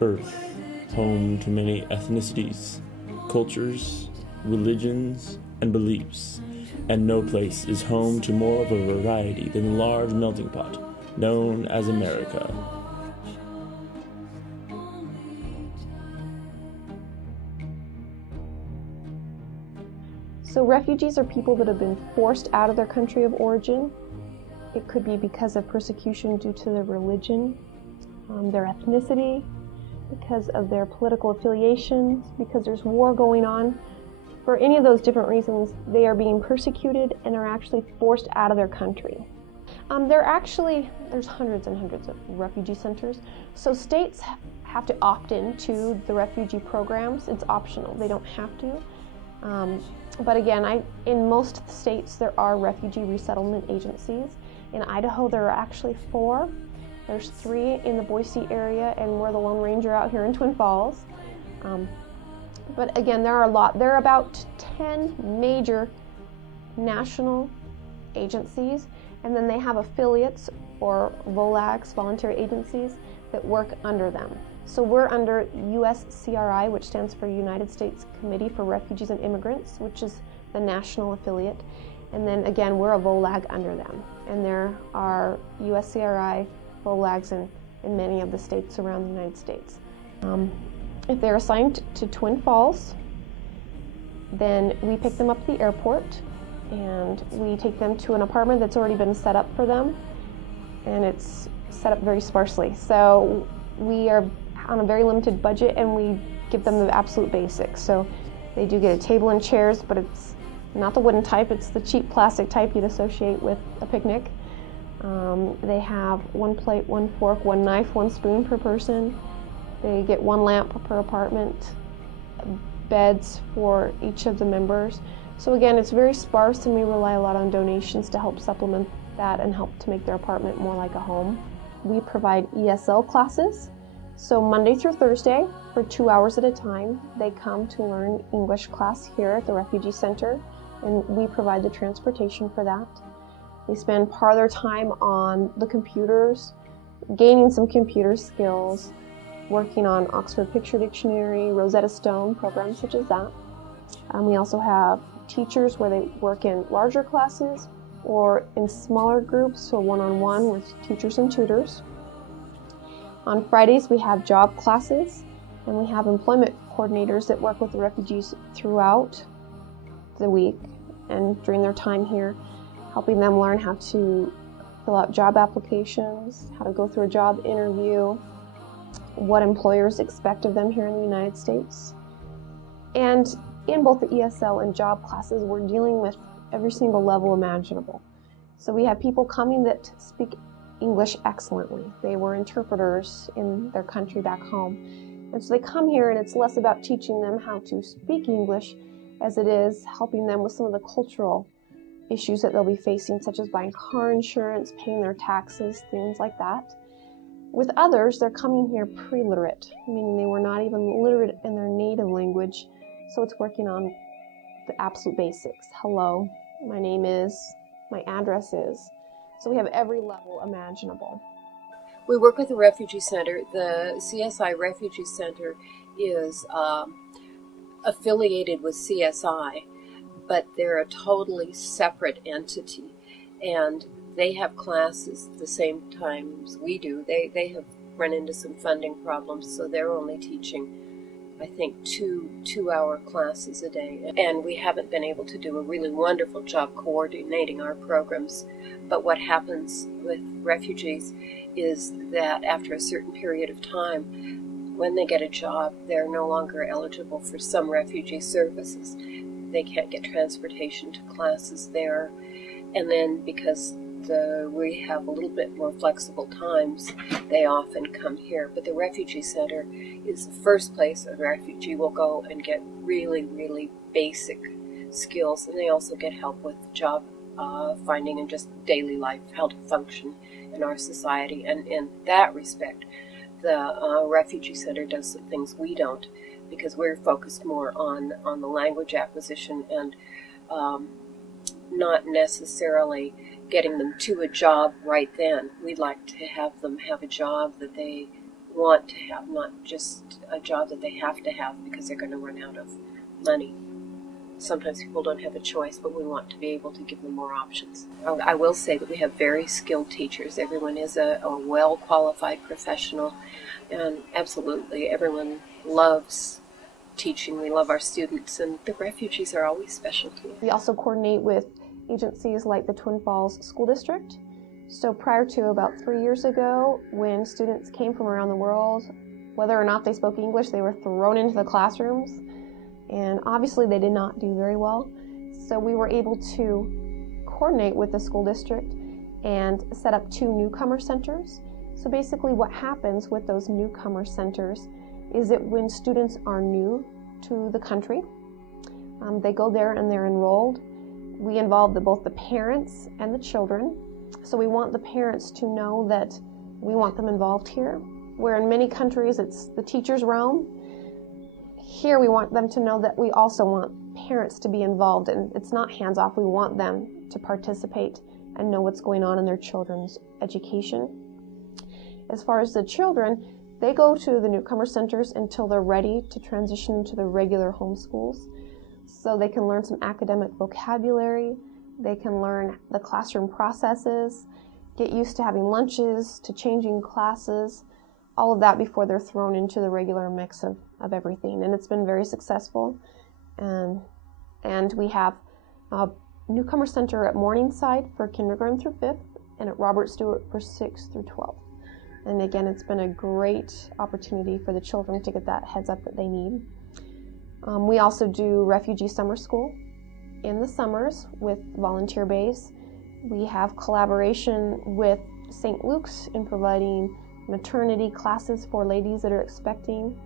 Earth, home to many ethnicities, cultures, religions, and beliefs, and no place is home to more of a variety than the large melting pot known as America. So refugees are people that have been forced out of their country of origin. It could be because of persecution due to their religion, their ethnicity, because of their political affiliations, because there's war going on. For any of those different reasons, they are being persecuted and are actually forced out of their country. There's hundreds and hundreds of refugee centers. So states have to opt in to the refugee programs. It's optional, they don't have to. But again, in most states there are refugee resettlement agencies. In Idaho there are actually 4. There's 3 in the Boise area, and we're the Lone Ranger out here in Twin Falls. But again, there are a lot. There are about 10 major national agencies, and then they have affiliates or VOLAGs, voluntary agencies, that work under them. So we're under USCRI, which stands for United States Committee for Refugees and Immigrants, which is the national affiliate. And then again, we're a VOLAG under them. And there are USCRI VOLAGs in many of the states around the United States. If they're assigned to Twin Falls, then we pick them up at the airport and we take them to an apartment that's already been set up for them, and it's set up very sparsely. So we are on a very limited budget and we give them the absolute basics. So they do get a table and chairs, but it's not the wooden type, it's the cheap plastic type you'd associate with a picnic. They have 1 plate, 1 fork, 1 knife, 1 spoon per person. They get 1 lamp per apartment, beds for each of the members. So again, it's very sparse, and we rely a lot on donations to help supplement that and help to make their apartment more like a home. We provide ESL classes. So Monday through Thursday, for 2 hours at a time, they come to learn English class here at the Refugee Center, and we provide the transportation for that. They spend part of their time on the computers, gaining some computer skills, working on Oxford Picture Dictionary, Rosetta Stone programs such as that. We also have teachers where they work in larger classes or in smaller groups, so one-on-one with teachers and tutors. On Fridays we have job classes, and we have employment coordinators that work with the refugees throughout the week and during their time here, helping them learn how to fill out job applications, how to go through a job interview, what employers expect of them here in the United States. And in both the ESL and job classes, we're dealing with every single level imaginable. So we have people coming that speak English excellently. They were interpreters in their country back home. And so they come here, and it's less about teaching them how to speak English as it is helping them with some of the cultural issues that they'll be facing, such as buying car insurance, paying their taxes, things like that. With others, they're coming here pre-literate, meaning they were not even literate in their native language, so it's working on the absolute basics. Hello, my name is, my address is. So we have every level imaginable. We work with the Refugee Center. The CSI Refugee Center is affiliated with CSI, but they're a totally separate entity, and they have classes the same time as we do. They have run into some funding problems, so they're only teaching, I think, two-hour classes a day. And we haven't been able to do a really wonderful job coordinating our programs. But what happens with refugees is that after a certain period of time, when they get a job, they're no longer eligible for some refugee services. They can't get transportation to classes there. And then because we have a little bit more flexible times, they often come here. But the Refugee Center is the first place a refugee will go and get really, really basic skills. And they also get help with job finding and just daily life, how to function in our society. And in that respect, the Refugee Center does some things we don't, because we're focused more on the language acquisition and not necessarily getting them to a job right then. We'd like to have them have a job that they want to have, not just a job that they have to have because they're going to run out of money. Sometimes people don't have a choice, but we want to be able to give them more options. I will say that we have very skilled teachers. Everyone is a well-qualified professional, and absolutely everyone loves teaching. We love our students, and the refugees are always special to us. We also coordinate with agencies like the Twin Falls School District. So prior to about 3 years ago, when students came from around the world, whether or not they spoke English, they were thrown into the classrooms. And obviously they did not do very well. So we were able to coordinate with the school district and set up 2 newcomer centers. So basically what happens with those newcomer centers is that when students are new to the country, they go there and they're enrolled. We involve both the parents and the children. So we want the parents to know that we want them involved here. Where in many countries it's the teacher's realm, here we want them to know that we also want parents to be involved, and it's not hands-off. We want them to participate and know what's going on in their children's education. As far as the children, they go to the newcomer centers until they're ready to transition into the regular homeschools. So they can learn some academic vocabulary, they can learn the classroom processes, get used to having lunches, to changing classes, all of that before they're thrown into the regular mix of everything. And it's been very successful. And we have a newcomer center at Morningside for kindergarten through 5th and at Robert Stewart for 6th through 12th. And again, it's been a great opportunity for the children to get that heads up that they need. We also do refugee summer school in the summers with volunteer base. We have collaboration with St. Luke's in providing maternity classes for ladies that are expecting.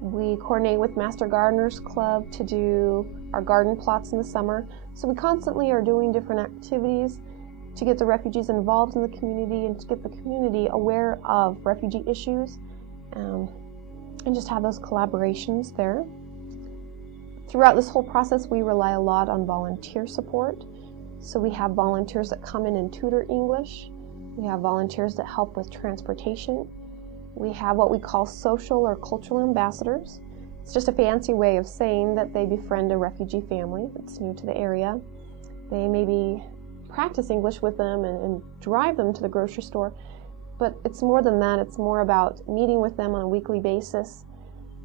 We coordinate with Master Gardeners Club to do our garden plots in the summer. So we constantly are doing different activities to get the refugees involved in the community and to get the community aware of refugee issues and just have those collaborations there. Throughout this whole process, we rely a lot on volunteer support. So we have volunteers that come in and tutor English. We have volunteers that help with transportation. We have what we call social or cultural ambassadors. It's just a fancy way of saying that they befriend a refugee family that's new to the area. They maybe practice English with them and drive them to the grocery store. But it's more than that. It's more about meeting with them on a weekly basis,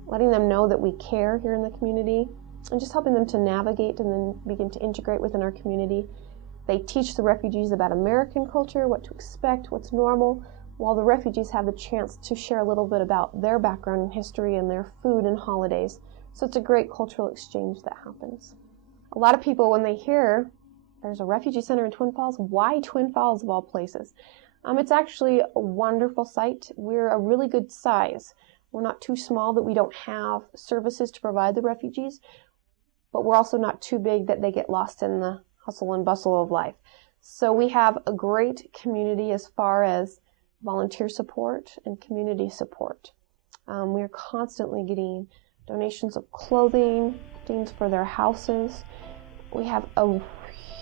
letting them know that we care here in the community, and just helping them to navigate and then begin to integrate within our community. They teach the refugees about American culture, what to expect, what's normal, while the refugees have the chance to share a little bit about their background and history and their food and holidays. So it's a great cultural exchange that happens. A lot of people, when they hear there's a refugee center in Twin Falls, why Twin Falls of all places? It's actually a wonderful site. We're a really good size. We're not too small that we don't have services to provide the refugees, but we're also not too big that they get lost in the hustle and bustle of life. So we have a great community as far as volunteer support and community support. We are constantly getting donations of clothing, things for their houses. We have a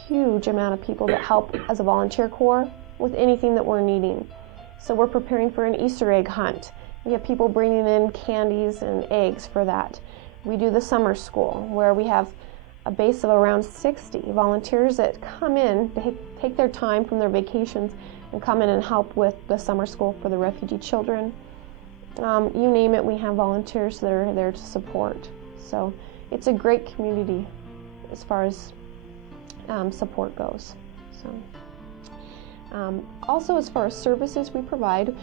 huge amount of people that help as a volunteer corps with anything that we're needing. So we're preparing for an Easter egg hunt. We have people bringing in candies and eggs for that. We do the summer school where we have a base of around 60 volunteers that come in, they take their time from their vacations and come in and help with the summer school for the refugee children. You name it, we have volunteers that are there to support. So it's a great community as far as support goes. So, also as far as services we provide,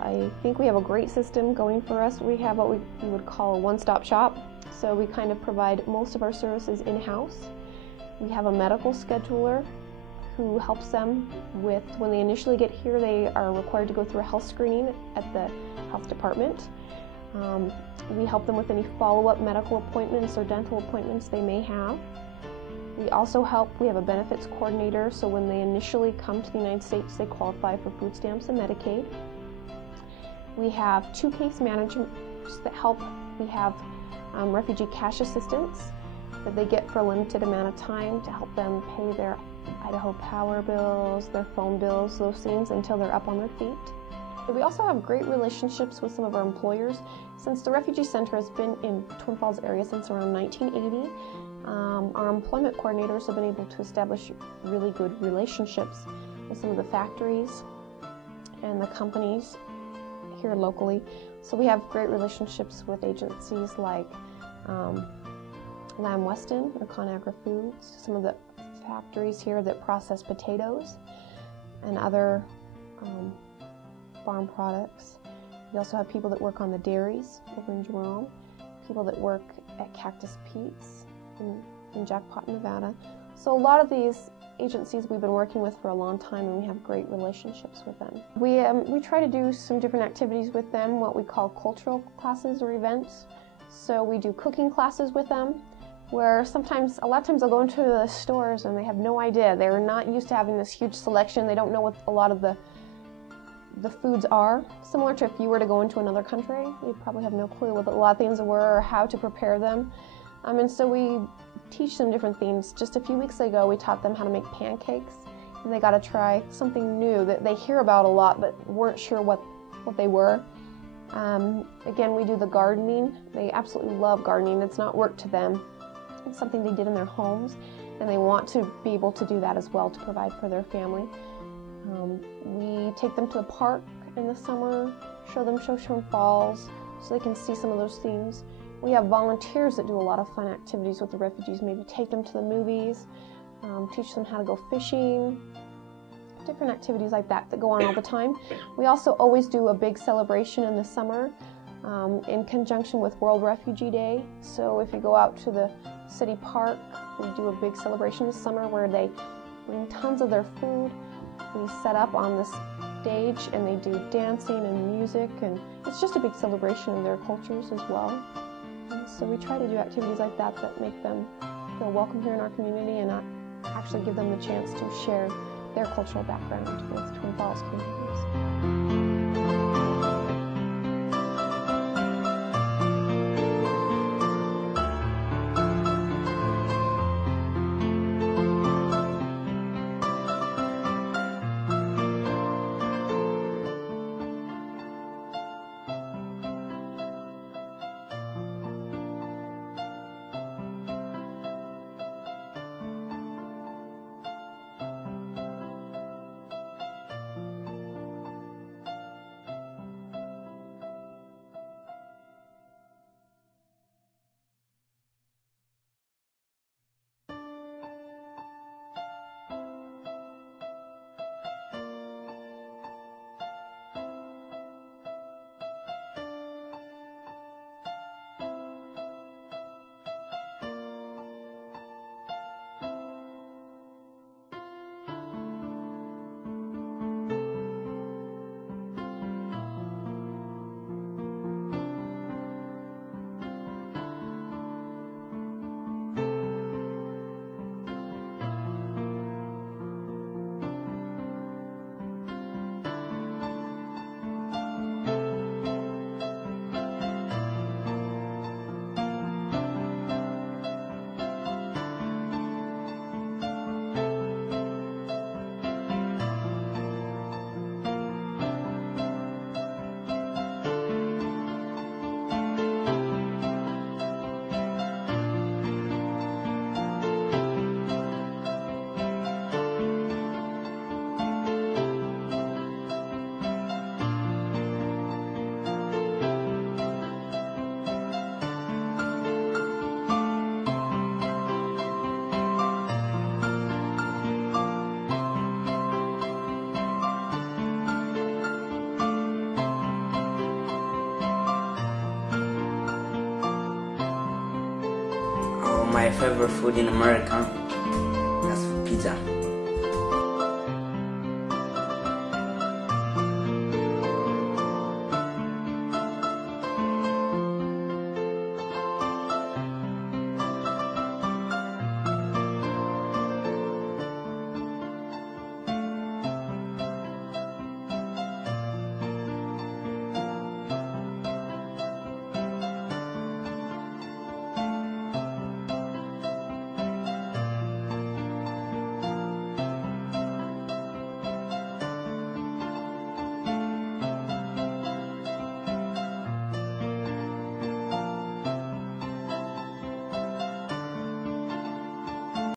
I think we have a great system going for us. We have what we would call a one-stop shop. So we kind of provide most of our services in-house. We have a medical scheduler who helps them with, when they initially get here, they are required to go through a health screening at the health department. We help them with any follow-up medical appointments or dental appointments they may have. We also we have a benefits coordinator, so when they initially come to the United States, they qualify for food stamps and Medicaid. We have 2 case managers that help. We have refugee cash assistance that they get for a limited amount of time to help them pay their Idaho Power bills, their phone bills, those things until they're up on their feet. We also have great relationships with some of our employers. Since the Refugee Center has been in Twin Falls area since around 1980, our employment coordinators have been able to establish really good relationships with some of the factories and the companies here locally. So we have great relationships with agencies like Lamb Weston or ConAgra Foods, some of the factories here that process potatoes and other farm products. We also have people that work on the dairies over in Jerome, people that work at Cactus Pete's in Jackpot, Nevada. So a lot of these agencies we've been working with for a long time, and we have great relationships with them. We try to do some different activities with them, what we call cultural classes or events. So we do cooking classes with them, where a lot of times they'll go into the stores and they have no idea. They're not used to having this huge selection. They don't know what a lot of the foods are. Similar to if you were to go into another country, you'd probably have no clue what a lot of things were or how to prepare them. And so we teach them different things. Just a few weeks ago, we taught them how to make pancakes, and they got to try something new that they hear about a lot but weren't sure what they were. Again, we do the gardening. They absolutely love gardening. It's not work to them. It's something they did in their homes, and they want to be able to do that as well to provide for their family. We take them to the park in the summer, show them Shoshone Falls so they can see some of those things. We have volunteers that do a lot of fun activities with the refugees, maybe take them to the movies, teach them how to go fishing, different activities like that go on all the time. We also always do a big celebration in the summer in conjunction with World Refugee Day. So if you go out to the city park, we do a big celebration this summer where they bring tons of their food. We set up on this stage and they do dancing and music, and it's just a big celebration of their cultures as well. And so we try to do activities like that that make them feel welcome here in our community and actually give them the chance to share their cultural background with Twin Falls communities. My favorite food in America, that's pizza.